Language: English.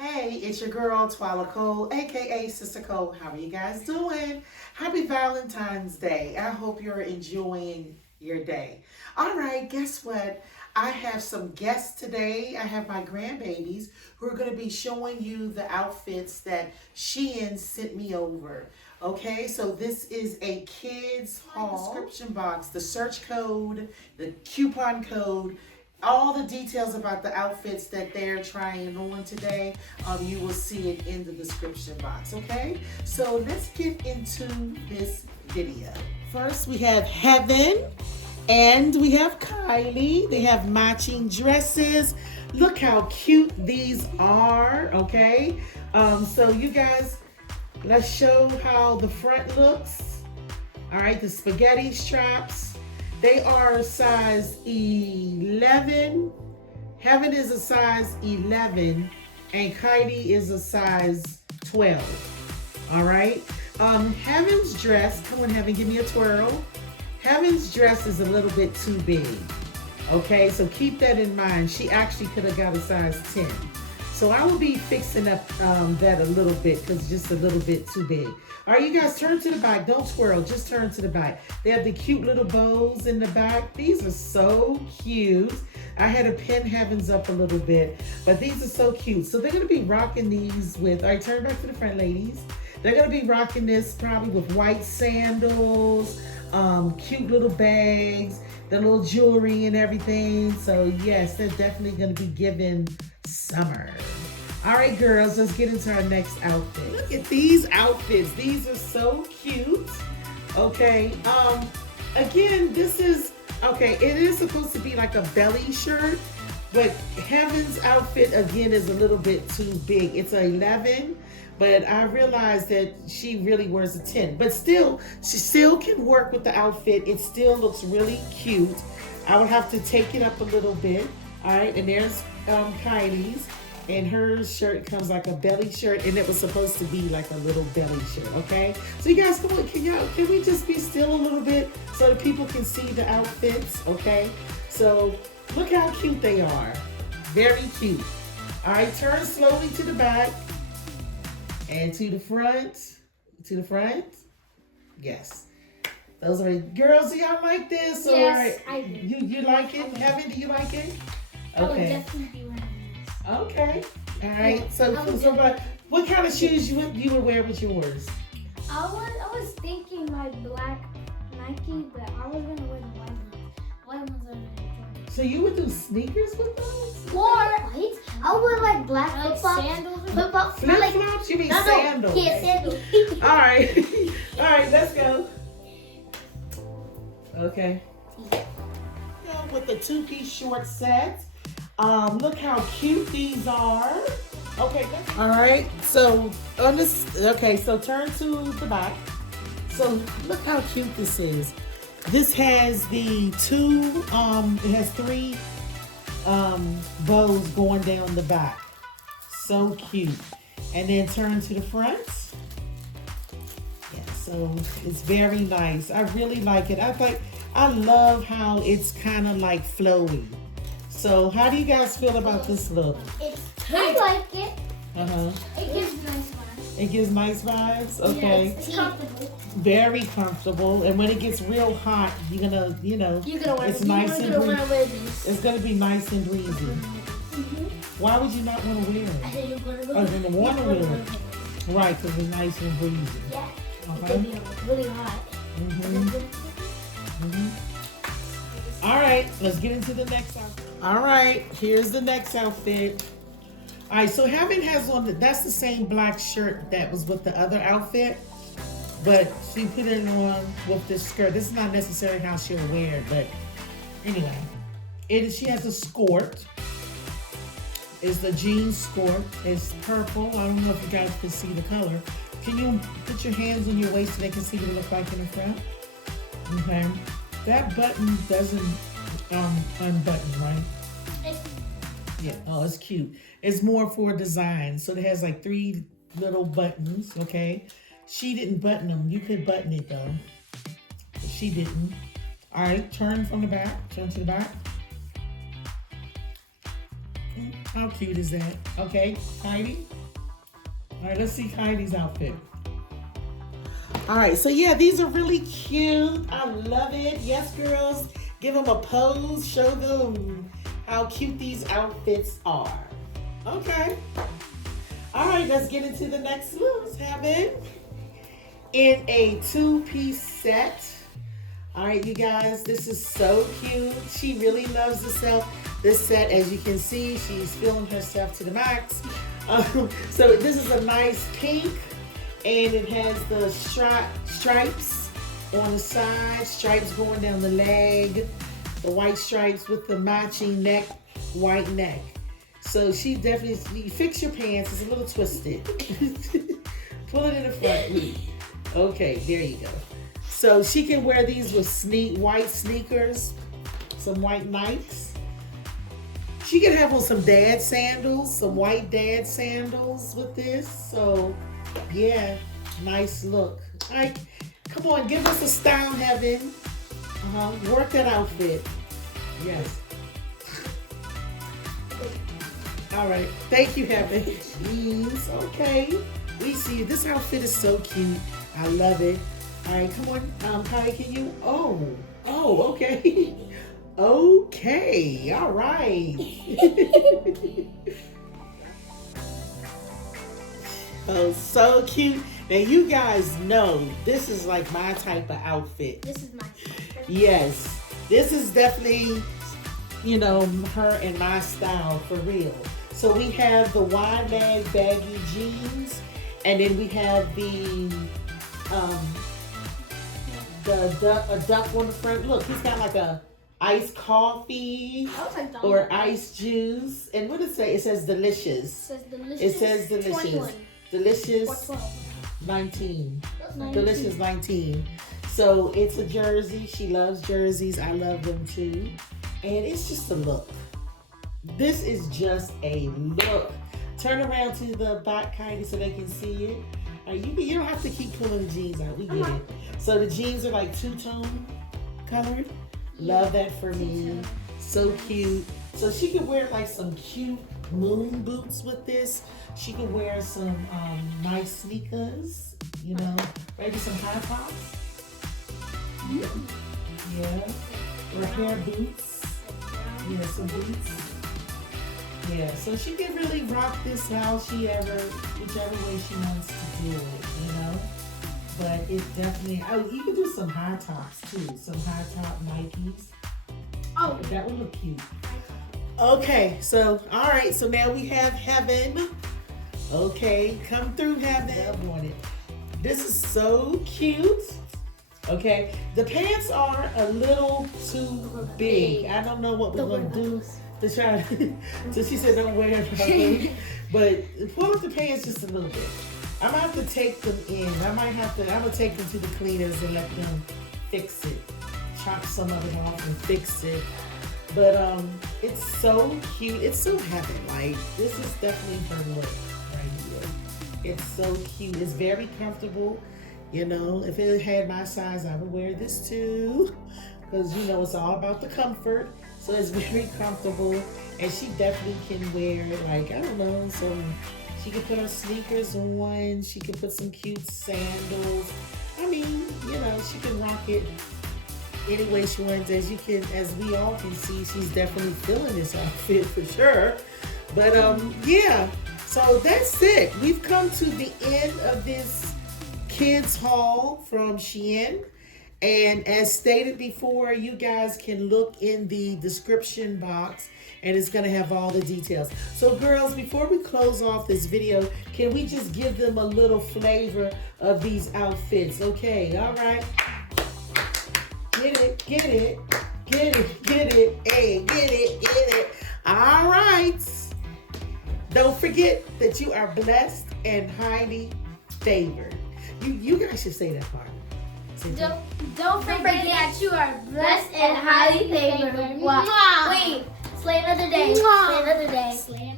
Hey, it's your girl Twila Cole, aka Sister Cole. How are you guys doing? Happy Valentine's Day. I hope you're enjoying your day. All right, guess what? I have some guests today. I have my grandbabies who are going to be showing you the outfits that Shein sent me over. Okay, so this is a kids haul. Description box, the search code, the coupon code, all the details about the outfits that they're trying on today, you will see it in the description box, okay? So let's get into this video. First, we have Heaven and we have Kylie. They have matching dresses. Look how cute these are, okay? So you guys, let's show how the front looks. All right, the spaghetti straps. They are size 11. Heaven is a size 11. And Kylie is a size 12. All right. Heaven's dress, come on Heaven, give me a twirl. Heaven's dress is a little bit too big. Okay, so keep that in mind. She actually could have got a size 10. So I will be fixing up that a little bit because it's just a little bit too big. All right, you guys, turn to the back. Don't twirl, just turn to the back. They have the cute little bows in the back. These are so cute. I had to pin Heavens up a little bit, but these are so cute. So they're gonna be rocking these with, all right, turn back to the front, ladies. They're gonna be rocking this probably with white sandals, cute little bags, the little jewelry and everything. So yes, they're definitely gonna be giving summer. All right, girls, let's get into our next outfit. Look at these outfits. These are so cute. Okay. Again, this is, okay, it is supposed to be like a belly shirt, but Heaven's outfit, again, is a little bit too big. It's an 11, but I realized that she really wears a 10. But still, she still can work with the outfit. It still looks really cute. I would have to take it up a little bit. All right, and there's Kylie's. And her shirt comes like a belly shirt, and it was supposed to be like a little belly shirt, okay? So you guys, come on, can we just be still a little bit so that people can see the outfits, okay? So look how cute they are. Very cute. All right, turn slowly to the back and to the front. To the front. Yes. Those are, girls, do y'all like this? Yes, or I do. You like it? Heaven, do you like it? I would Okay. definitely be wearing this. Okay. All right. Yeah, So what kind of shoes you would wear with yours? I was thinking like black Nike, but I was gonna wear the white ones. White ones are really good. So you would do sneakers with those? Or white? I would wear like black Like flip-flops. sandals? Flip-flops. Flip Like, flops? You mean no, sandals? Yeah, sandals. All right. All right. Let's go. Okay. With the two-piece short set. Look how cute these are. Okay. All right. So on this. Okay. So turn to the back. So look how cute this is. This has the two. It has three bows going down the back. So cute. And then turn to the front. Yeah. So it's very nice. I really like it. I love how it's kind of like flowy. So how do you guys feel about this look? I like it. Uh-huh. It gives nice vibes. It gives nice vibes? Okay. Yeah, it's comfortable. Very comfortable. And when it gets real hot, you're gonna, You're gonna wear it's these. nice and You're gonna breezy. wear these. It's gonna be nice and breezy. Mm-hmm. Why would you not want to wear I it? said you're gonna Oh, you're gonna want to wear it. Right, because it's nice and breezy. Yeah. Uh-huh. It's gonna be really hot. Mm-hmm. Mm-hmm. All right, let's get into the next outfit. All right, here's the next outfit. All right, so Heaven has on, that's the same black shirt that was with the other outfit, but she put it on with this skirt. This is not necessarily how she'll wear it, but anyway. She has a skirt. It's the jean skirt. It's purple. I don't know if you guys can see the color. Can you put your hands on your waist so they can see what it looks like in the front? Okay. That button doesn't unbutton, right? Yeah. Oh, it's cute. It's more for design. So it has like 3 little buttons, okay? She didn't button them. You could button it though. But she didn't. All right, turn from the back. Turn to the back. How cute is that? Okay, Heidi. All right, let's see Heidi's outfit. All right, so yeah, these are really cute. I love it. Yes, girls, give them a pose. Show them how cute these outfits are. Okay. All right, let's get into the next look. Have it in a two-piece set. All right, you guys, this is so cute. She really loves this set. As you can see, she's feeling herself to the max. So this is a nice pink, and it has the stripes on the side, stripes going down the leg, the white stripes with the matching neck, white neck. So she definitely, fix your pants, it's a little twisted. Pull it in the front, please. Okay, there you go. So she can wear these with white sneakers, some white Nikes. She can have on some dad sandals, some white dad sandals with this. So yeah, nice look. All right, come on, give us a style, Heaven. Work that outfit. Yes. All right, thank you, Heaven. Jeans, okay. We see you. This outfit is so cute. I love it. All right, come on, Kai, can you? Oh, okay. Okay, all right. Oh, so cute. Now you guys know this is like my type of outfit. This is my style. Yes, this is definitely, you know, her and my style for real. So we have the wide leg baggy jeans, and then we have the duck on the front. Look, he's got like a iced coffee or iced juice. And what does it say? It says delicious. It says delicious. 21. Delicious 19. Delicious 19. So it's a jersey. She loves jerseys. I love them too. And it's just a look. This is just a look. Turn around to the back, Heidi, so they can see it. You don't have to keep pulling the jeans out. We get it. So the jeans are like two-tone colored. Love that for me. So cute. So she could wear like some cute moon boots with this. She could wear some nice sneakers, you know, maybe some high tops. Yeah. Or hair boots. Yeah, some boots. Yeah, so she can really rock this whichever way she wants to do it, you know. But it definitely, you can do some high tops too, some high top Nikes. Oh, that would look cute. Okay, so all right, so now we have Heaven. Okay, come through, Heaven. I want it. This is so cute. Okay, the pants are a little too big. I don't know what we're gonna do to try. So she said don't wear it, but pull up the pants just a little bit. I'm gonna have to take them in. I'm gonna take them to the cleaners and let them fix it. Chop some of it off and fix it. But it's so cute. It's so Heaven. Like, this is definitely her look right here. It's so cute. It's very comfortable. You know, if it had my size, I would wear this too. Because, you know, it's all about the comfort. So it's very comfortable. And she definitely can wear, like, I don't know, she could put her sneakers on. She could put some cute sandals. I mean, you know, she can rock it any way she wants. As we all can see, she's definitely feeling this outfit for sure. But yeah, so that's it. We've come to the end of this kids haul from Shein. And as stated before, you guys can look in the description box and it's going to have all the details. So girls, before we close off this video, can we just give them a little flavor of these outfits? Okay, all right. Get it, get it, get it, get it, hey, get it, get it. All right. Don't forget that you are blessed and highly favored. You guys should say that part. Don't forget that you are blessed and highly favored. Wow. Wait, slay another day. Slay another day.